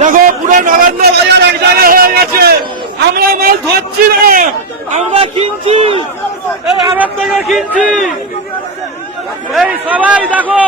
দেখো পুরো নবান্ন বাজার এক জায়গায় হয়ে গেছে। আমরা মাল ধরছি না, আমরা কিনছি, এই আড়ত থেকে কিনছি। এই সবাই দেখো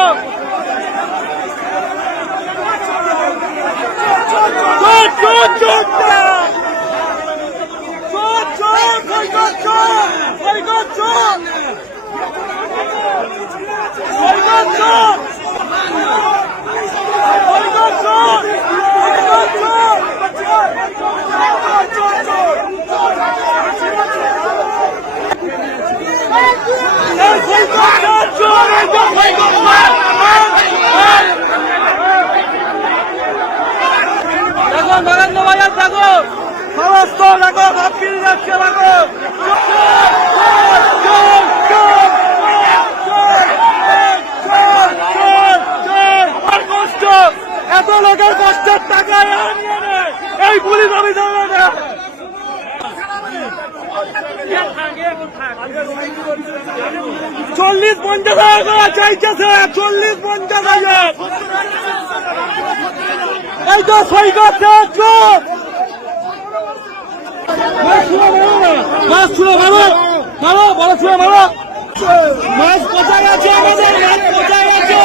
নরেন্দ্র বাজার দেখো, সমস্ত দেখো সব কিনে যাচ্ছে। দেখো কষ্ট, এত লোকের কষ্টের টাকা এই পুলিশ অফিসার 40-50 হাজার চাইছে, 40-50 হাজার। এই তো সই করছে, মাছ ছুঁড়ে মারো, মারো বড় ছুঁড়ে মারো। মাছ কোথায় আছে? আমাদের মাছ কোথায় আছে?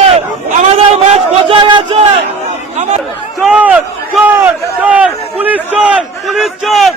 আমাদের মাছ কোথায় আছে? আমার চোর চোর চোর, পুলিশ চোর, পুলিশ চোর।